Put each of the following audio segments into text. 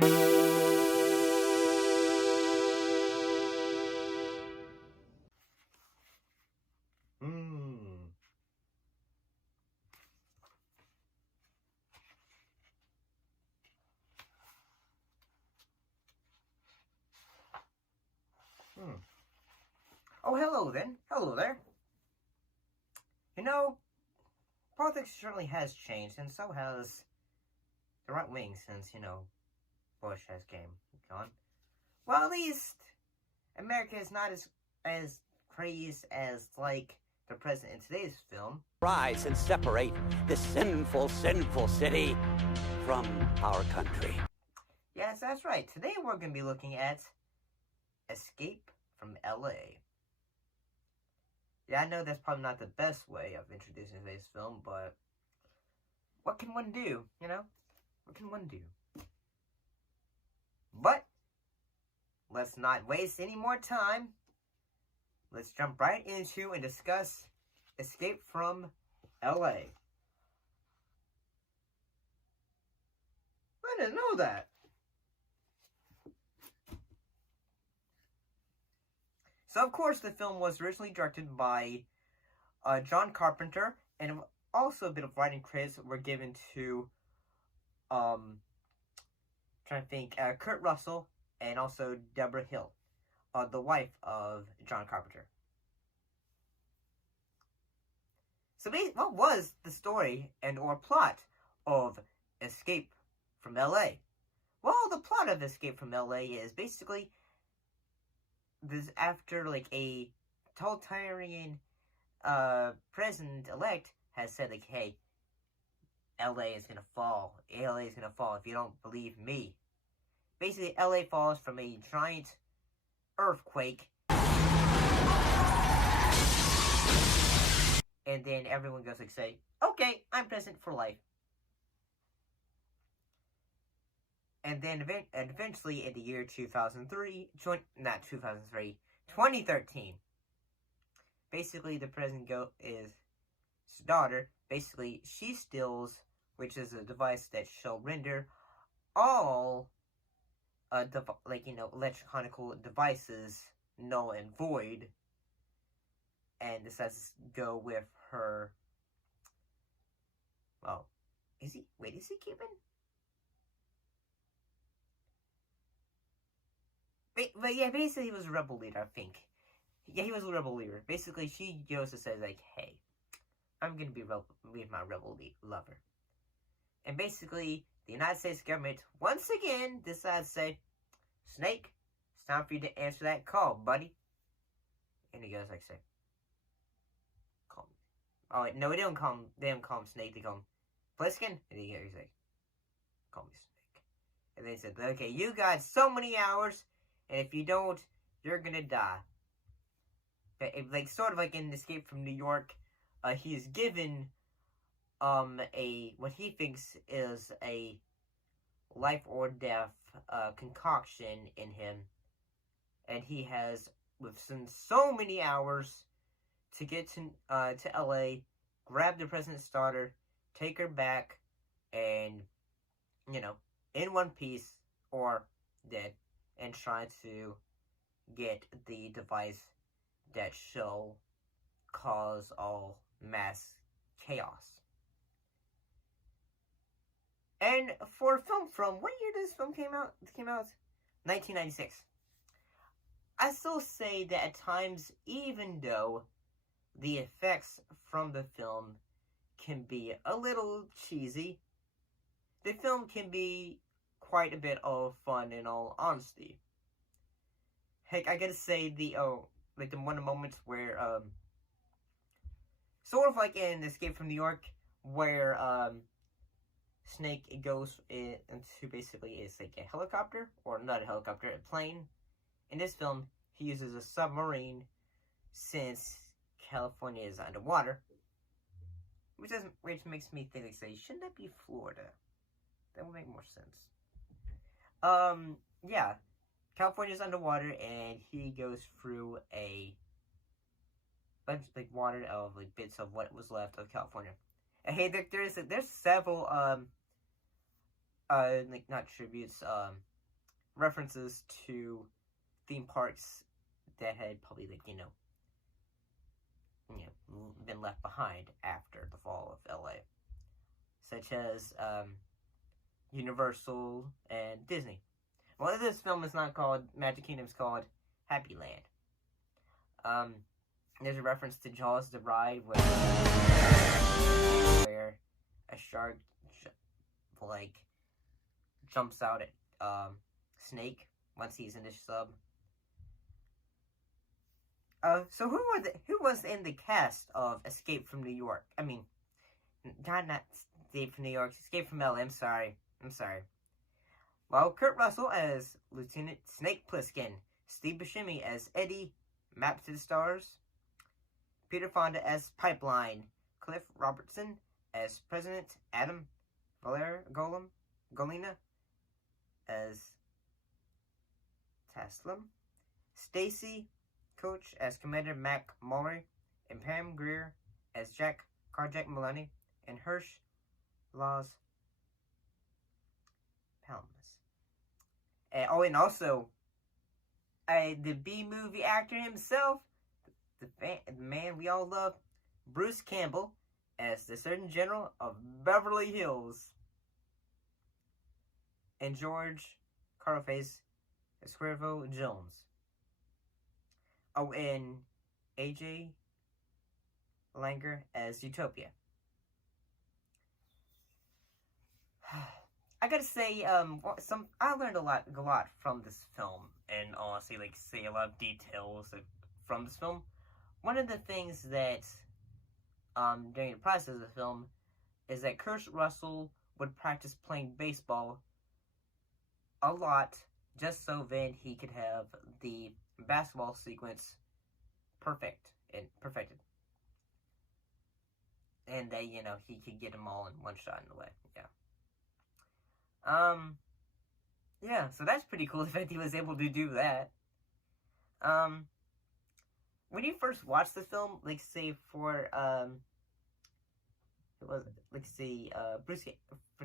Oh, hello then. Hello there. You know, politics certainly has changed, and so has the right wing since, Bush has gone. Well, at least America is not as crazy as, like, the president in today's film. Rise and separate this sinful, sinful city from our country. Yes, that's right. Today we're going to be looking at Escape from L.A. Yeah, I know that's probably not the best way of introducing today's film, but what can one do, What can one do? But let's not waste any more time. Let's jump right into and discuss Escape from L.A. I didn't know that. So, of course, the film was originally directed by John Carpenter, and also a bit of writing credits were given to, trying to think, Kurt Russell, and also Deborah Hill, the wife of John Carpenter. So, what was the story and or plot of Escape from L.A.? Well, the plot of Escape from L.A. is basically this after, like, a totalitarian president-elect has said, like, hey, LA is gonna fall. LA is gonna fall if you don't believe me. Basically, LA falls from a giant earthquake. And then everyone goes, like, say, okay, I'm president for life. And then eventually in the year 2013, basically the president is his daughter. Basically, she steals, which is a device that shall render all, electronical devices null and void, and decides to go with her. Well, is he Cuban? But yeah, basically he was a rebel leader, I think. Yeah, he was a rebel leader. Basically, she goes and says, like, hey, I'm going to be with my rebel lover. And basically, the United States government, once again, decides to say, Snake, it's time for you to answer that call, buddy. And he goes, like, say, call me. Oh, wait, no, they don't call him Snake, they call him Plisken. And he's like, call me Snake. And they said, okay, you got so many hours, and if you don't, you're gonna die. Like, sort of like in Escape from New York, he is given, what he thinks is a life or death, concoction in him. And he has, within so many hours, to get to LA, grab the president's daughter, take her back, and, in one piece, or dead, and try to get the device that shall cause all mass chaos. And for a film from, what year did this film came out? It came out 1996. I still say that at times, even though the effects from the film can be a little cheesy, the film can be quite a bit of fun, in all honesty. Heck, I gotta say, one of the moments where, sort of like in Escape from New York, where, Snake goes into, basically, it's like a helicopter, or not a helicopter, a plane. In this film, he uses a submarine, since California is underwater, which makes me think, like, say, shouldn't that be Florida? That would make more sense. Yeah, California's underwater, and he goes through a bunch of, like, water of, like, bits of what was left of California. And hey, there's several, like not tributes, references to theme parks that had probably like been left behind after the fall of LA, such as Universal and Disney. Well, this film is not called Magic Kingdom; it's called Happy Land. There's a reference to Jaws the Ride where a shark like jumps out at Snake once he's in the sub. So who was in the cast of Escape from New York? I mean, not Escape from New York, Escape from LA. I'm sorry. Well, Kurt Russell as Lieutenant Snake Plissken, Steve Buscemi as Eddie, Map to the Stars, Peter Fonda as Pipeline, Cliff Robertson as President Adam, Valera Golina as Taslim, Stacy Coach as Commander Mac Mullery, and Pam Grier as Jack Carjack Maloney, and Hirsch Laws Palmas. And also, the B-movie actor himself, the man we all love, Bruce Campbell, as the Surgeon General of Beverly Hills, and George Carface as Cuervo Jones. Oh, and AJ Langer as Utopia. I gotta say, I learned a lot from this film, and honestly, say a lot of details from this film. One of the things that, during the process of the film, is that Kurt Russell would practice playing baseball a lot, just so then he could have the basketball sequence perfected, and that he could get them all in one shot in a way. Yeah, so that's pretty cool, the fact he was able to do that. When you first watched the film, say for for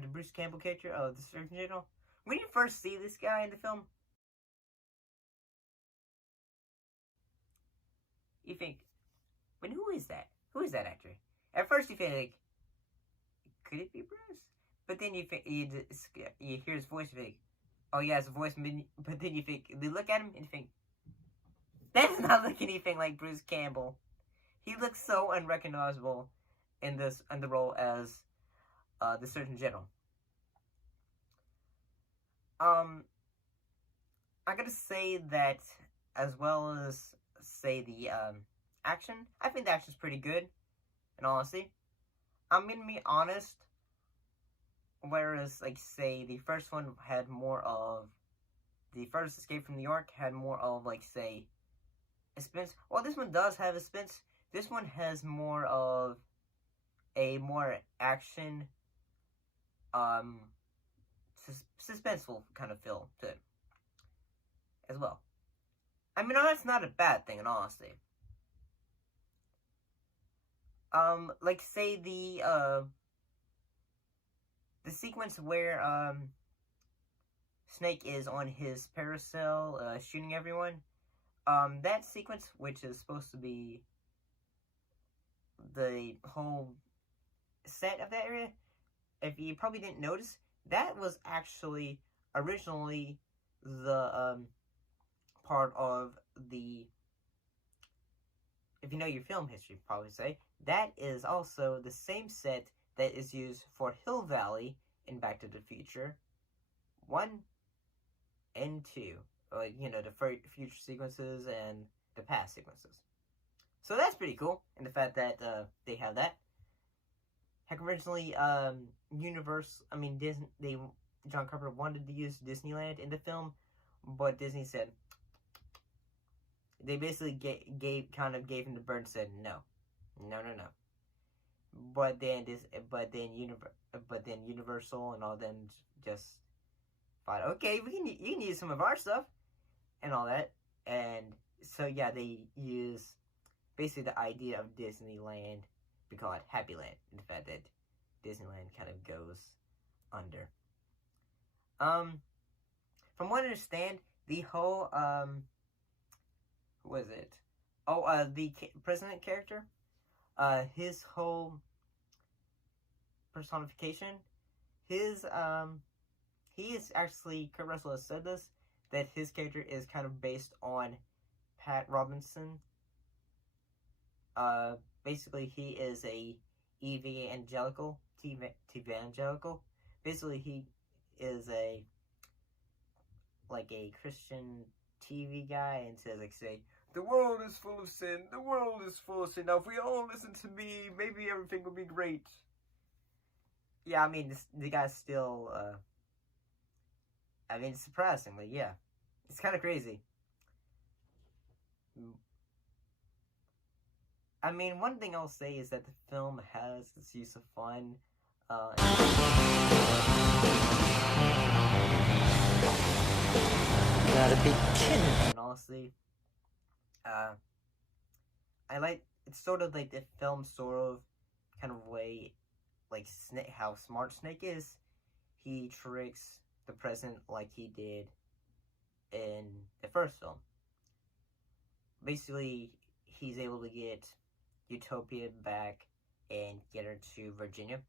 the Bruce Campbell character of the Surgeon General, when you first see this guy in the film, you think, who is that? Who is that actor? At first you think, could it be Bruce? But then you hear his voice, you think, oh yeah, it's a voice, but then you look at him and you think, that does not look anything like Bruce Campbell. He looks so unrecognizable in the role as the Surgeon General. I gotta say that, as well as say the action, I think the action's pretty good, in all honesty. I'm gonna be honest, whereas, say, the first one had more of, the first Escape from New York had more of, say, suspense. Well, this one does have suspense. This one has more of a more action, suspenseful kind of feel to it, as well. I mean, that's not a bad thing, in all honesty. Say the sequence where, Snake is on his parasail, shooting everyone, that sequence, which is supposed to be the whole set of that area, if you probably didn't notice, that was actually originally the, part of the, if you know your film history, probably say, that is also the same set that is used for Hill Valley in Back to the Future 1 and 2. The future sequences and the past sequences. So that's pretty cool, and the fact that they have that. Heck, originally, Disney, John Carpenter wanted to use Disneyland in the film, but Disney said, they basically gave him the bird and said no. But then Universal and all them just thought, okay, you need some of our stuff and all that, and so yeah, they use basically the idea of Disneyland, we call it Happy Land, and the fact that Disneyland kind of goes under. From what I understand, the whole, who was it? Oh, the president character, his whole personification, his, he is actually, Kurt Russell has said this, that his character is kind of based on Pat Robinson. Basically, he is a evangelical. Basically, he is a Christian TV guy, and says say, the world is full of sin. The world is full of sin. Now, if we all listen to me, maybe everything will be great. Yeah, I mean, the guy's still. I mean, surprisingly, yeah, it's kind of crazy. I mean, one thing I'll say is that the film has this use of fun. Gotta be kidding. And honestly, I like, it's sort of like the film sort of kind of way, like how Smart Snake is. He tricks the president like he did in the first film. Basically, he's able to get Utopia back and get her to Virginia,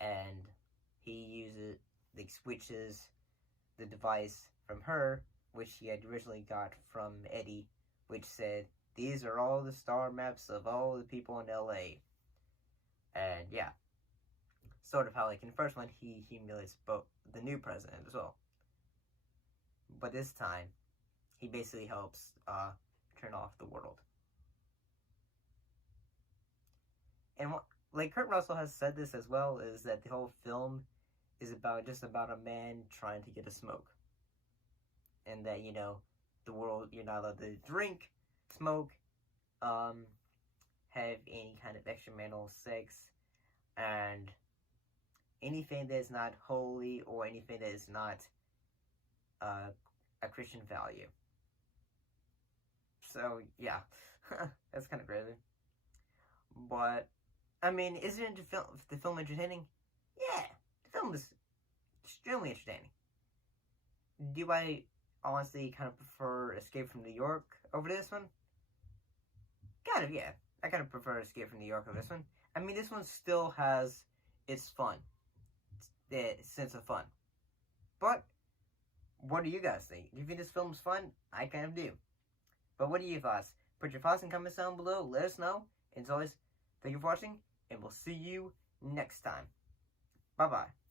and he switches the device from her, which he had originally got from Eddie, which said, these are all the star maps of all the people in LA. And yeah, sort of how, like, in the first one, he humiliates the new president as well. But this time, he basically helps turn off the world. And like Kurt Russell has said this as well, is that the whole film is just about a man trying to get a smoke. And that, the world, you're not allowed to drink, smoke, have any kind of extramarital sex, and anything that is not holy or anything that is not a Christian value. So, yeah, that's kind of crazy. But, I mean, isn't the film entertaining? Yeah, the film is extremely entertaining. Do I honestly kind of prefer Escape from New York over this one? Kind of, yeah. I kind of prefer Escape from New York over this one. I mean, this one still has its fun. The sense of fun. But, what do you guys think? Do you think this film is fun? I kind of do. But what are your thoughts? Put your thoughts in the comments down below. Let us know. And as always, thank you for watching, and we'll see you next time. Bye-bye.